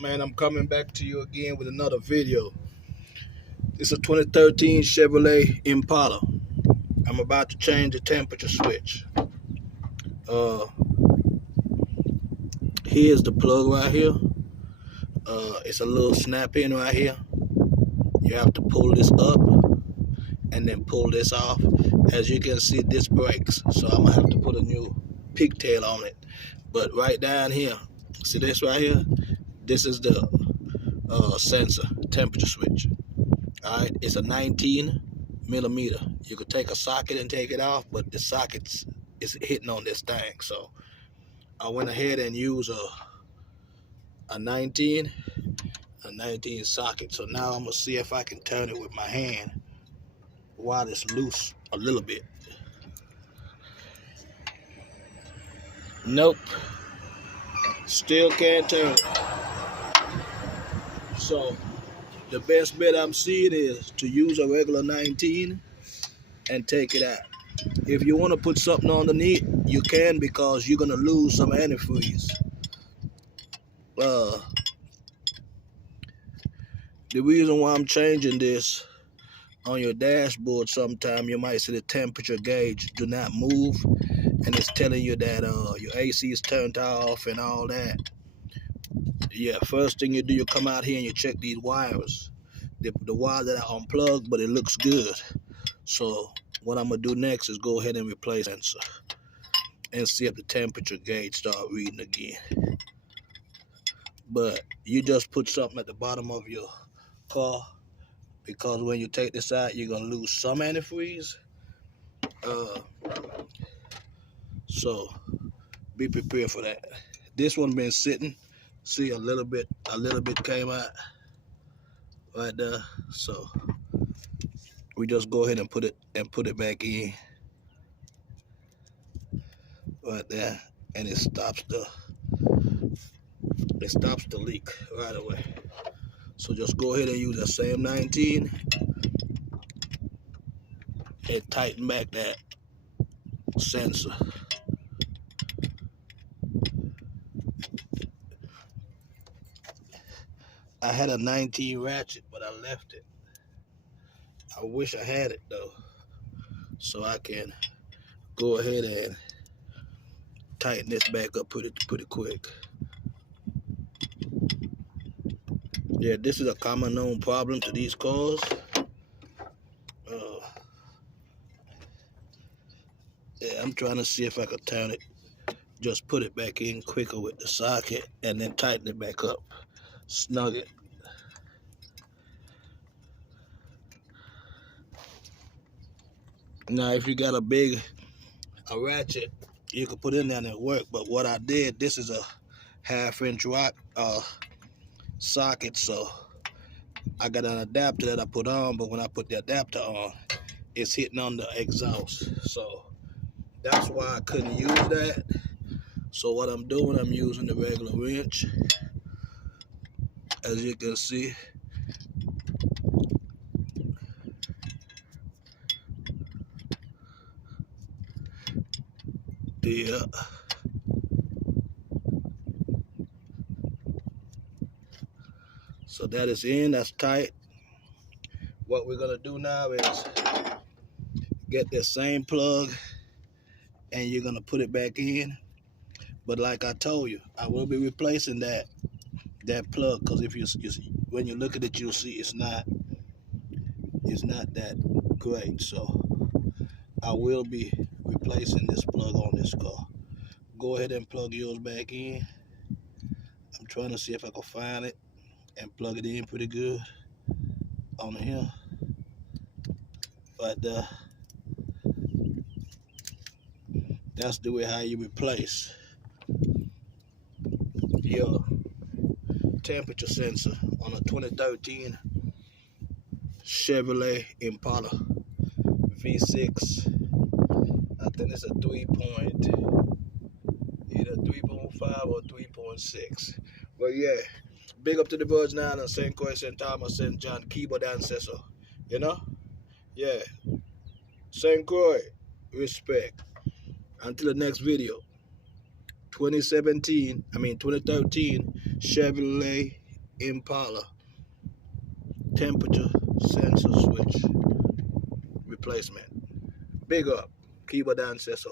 Man? I'm coming back to you again with another video. It's a 2013 Chevrolet Impala. I'm about to change the temperature switch. Here's the plug right here. It's a little snap in right here. You have to pull this up and then pull this off. As you can see, this breaks, so I'm gonna have to put a new pigtail on it. But right down here, see this right here? This is the sensor temperature switch. All right, it's a 19 millimeter. You could take a socket and take it off, but the sockets is hitting on this thing. So I went ahead and used a 19 socket. So now I'm gonna see if I can turn it with my hand while it's loose a little bit. Nope, still can't turn it. So the best bet I'm seeing is to use a regular 19 and take it out. If you want to put something underneath, you can, because you're going to lose some antifreeze. The reason why I'm changing this, on your dashboard sometime you might see the temperature gauge do not move, and it's telling you that your AC is turned off and all that. Yeah, first thing you do, you come out here and you check these wires. The wires that are unplugged, but it looks good. So what I'm going to do next is go ahead and replace the sensor and see if the temperature gauge start reading again. But you just put something at the bottom of your car, because when you take this out, you're going to lose some antifreeze. So be prepared for that. This one been sitting. See, a little bit came out right there. So we just go ahead and put it back in right there, and it stops the leak right away. So just go ahead and use that same 19 and tighten back that sensor. I had a 19 ratchet, but I left it. I wish I had it though, so I can go ahead and tighten this back up pretty quick. Yeah, this is a common known problem to these cars. Yeah, I'm trying to see if I could turn it. Just put it back in quicker with the socket and then tighten it back up. Snug it. Now, if you got a ratchet, you could put in there and it work. But what I did, this is a 1/2 inch socket, so I got an adapter that I put on, but when I put the adapter on, it's hitting on the exhaust. So that's why I couldn't use that. So what I'm doing, I'm using the regular wrench. As you can see, yeah. So that is in, that's tight. What we're gonna do now is get this same plug and you're gonna put it back in. But like I told you, I will be replacing that plug, because if you when you look at it, you'll see it's not that great. So I will be replacing this plug on this car. Go ahead and plug yours back in. I'm trying to see if I can find it and plug it in pretty good on here. But that's the way how you replace your temperature sensor on a 2013 Chevrolet Impala V6. I think it's a either 3.5 or 3.6. But yeah, big up to the Virgin Islands, St. Croix, St. Thomas, St. John, keyboard ancestor. You know? Yeah. St. Croix, respect. Until the next video. 2013 Chevrolet Impala temperature sensor switch replacement. Big up. Keyboard ancestor.